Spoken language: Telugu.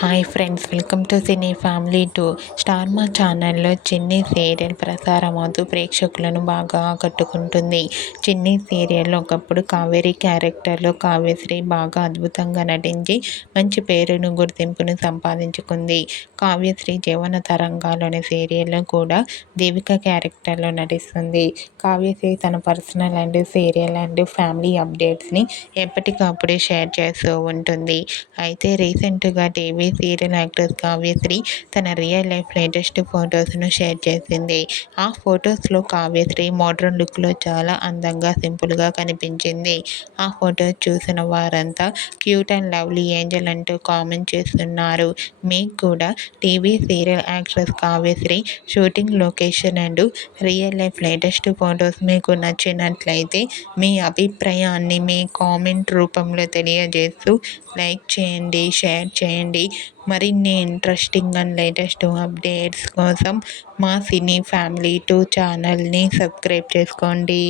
Hi friends, welcome to cine family two. Star మా ఛానల్లో చిన్ని సీరియల్ ప్రసారమవుతూ ప్రేక్షకులను బాగా ఆకట్టుకుంటుంది. చిన్ని సీరియల్లో ఒకప్పుడు కావేరి క్యారెక్టర్లో కావ్యశ్రీ బాగా అద్భుతంగా నటించి మంచి పేరును గుర్తింపును సంపాదించుకుంది. కావ్యశ్రీ జీవన తరంగాలోని సీరియల్లో కూడా దేవిక క్యారెక్టర్లో నటిస్తుంది. కావ్యశ్రీ తన personal and serial and family అప్డేట్స్ని ఎప్పటికప్పుడు షేర్ చేస్తూ ఉంటుంది. అయితే రీసెంట్గా టీవీ సీరియల్ యాక్ట్రెస్ కావ్యశ్రీ తన రియల్ లైఫ్ లేటెస్ట్ ఫొటోస్ను షేర్ చేసింది. ఆ ఫొటోస్లో కావ్యశ్రీ మోడ్రన్ లుక్లో చాలా అందంగా సింపుల్గా కనిపించింది. ఆ ఫొటోస్ చూసిన వారంతా క్యూట్ అండ్ లవ్లీ ఏంజల్ అంటూ కామెంట్ చేస్తున్నారు. మీకు కూడా TV serial actress Kavyasri shooting location and real life latest photos మీకు నచ్చినట్లయితే మీ అభిప్రాయాన్ని మీ కామెంట్ రూపంలో తెలియజేస్తూ లైక్ చేయండి, షేర్ చేయండి. మరిన్ని ఇంట్రెస్టింగ్ అండ్ లేటెస్ట్ అప్డేట్స్ కోసం మా సినీ ఫ్యామిలీ టూ ఛానల్ని సబ్స్క్రైబ్ చేసుకోండి.